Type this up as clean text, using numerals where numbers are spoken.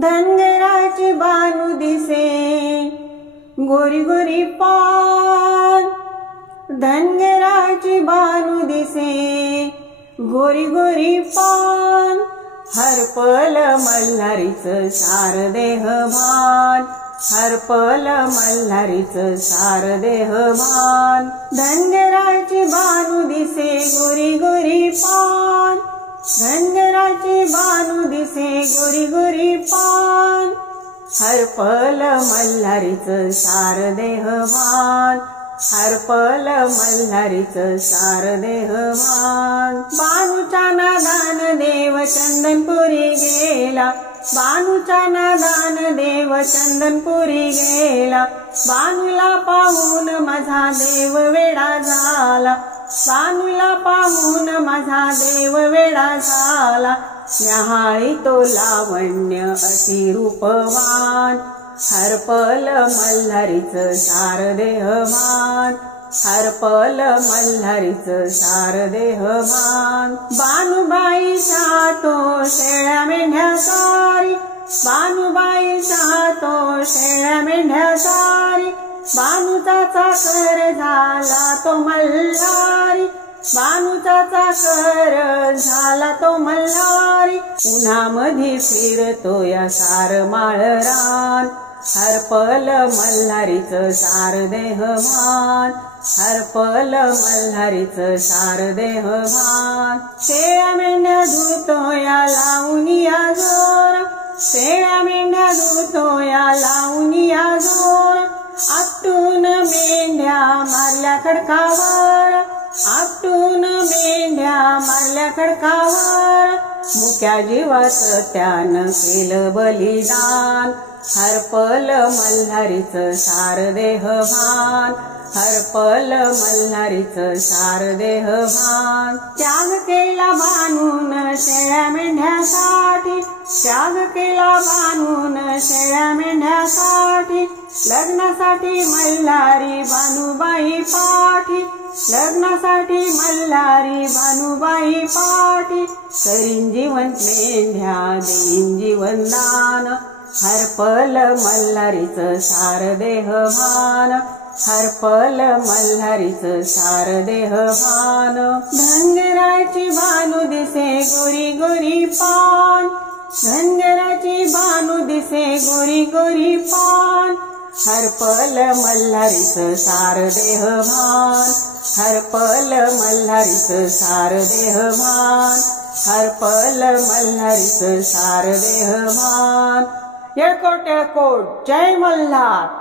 धनगराची बानू दिसे गोरी गोरी पान, धनगराची बानू दिसे गोरी गोरी पान, हरपल मल्हारीचं सार देह भान, हरपल मल्हारीचं सार देह भान, धनगराची बानू दिसे गोरी गोरी पान, धनगराची बानू दिसे गोरी गोरी पान, हरपल मल्हारीचं सार देह भान, हरपल मल्हारीचं सार देह भान। बानूच्या नादान देव चंदनपुरी गेला, बानूच्या नादान देव चंदनपुरी गेला, बानूला पाहून माझा देव वेडा झाला, बानूला पाहून माझा देव वेडा झाला, न्याहाळी तो लावण्य अति रूपवान, हरपल मल्हारीचं सार देह भान, हरपल मल्हारीचं सार देह भान। बानूबाईचा तो शेळ्या मेंढ्या सारी, बानूबाईचा तो शेळ्या मेंढ्या सारी, बानूचा चाकर झाला तो मल्हारी, बानूचा चाकर झाला तो मल्हारी, उन्हामध्ये फिरतो या सार माळरान, हरपल मल्हारीचं सार देह भान, हरपल मल्हारीचं सार देह भान। शेळ्या मेंढ्या धुतो या लावून या जोर, शेळ्या मेंढ्या धुतो या लावून या जोर, आपटून मेंढ्या मारल्या खडकावर, आपटून मेंढ्या मारल्या खडकावर, मुक्या जीवाचं त्यानं केलं बलिदान, हरपल मल्हारीचं सार देह भान, हरपल मल्हारीचं सार देह भान। त्याग केला बानून शेळ्या मेंढ्यासाठी, त्याग केला बानून शेळ्या मेंढ्यासाठी, लग्नासाठी मल्हारी बानूबाई पाठी, लग्नासाठी मल्हारी बानूबाई पाठी, करीन जीवन मेंढ्या देईन जीवन दान, हरपल मल्हारीचं सार देह भान, हरपल मल्हारीचं सार देह भान। धनगराची बानू दिसे गोरी गोरी पान, धनगराची बानू दिसे गोरी गोरी पान, हरपल मल्हारीचं सार देह भान, हरपल मल्हारीचं सार देह भान, हरपल मल्हारीचं सार देह भान। येळकोट येळकोट जय मल्हार।